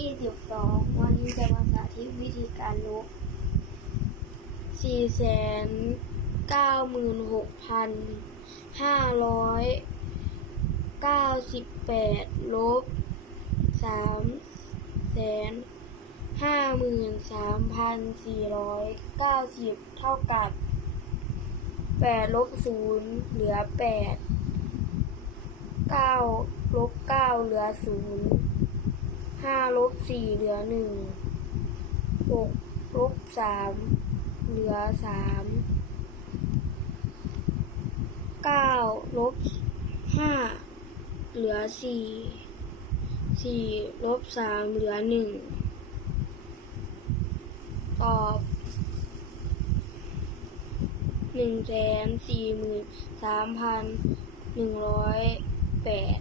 องวันนี้จะมาสาธิตวิธีการลบสี่แสนเก้าหมื่นหกพันห้าร้อยเก้าสิบแปดลบสามแสนห้าหมื่นสามพันสี่ร้อยเก้าสิบเท่ากับแปดลบศูนย์เหลือแปดเก้าลบเก้าเหลือศูนย์ ห้าลบสี่เหลือหนึ่งหกลบสามเหลือสามเก้าลบห้าเหลือสี่สี่ลบสามเหลือหนึ่งตอบหนึ่งแสนสี่หมื่นสามพันหนึ่งร้อยแปด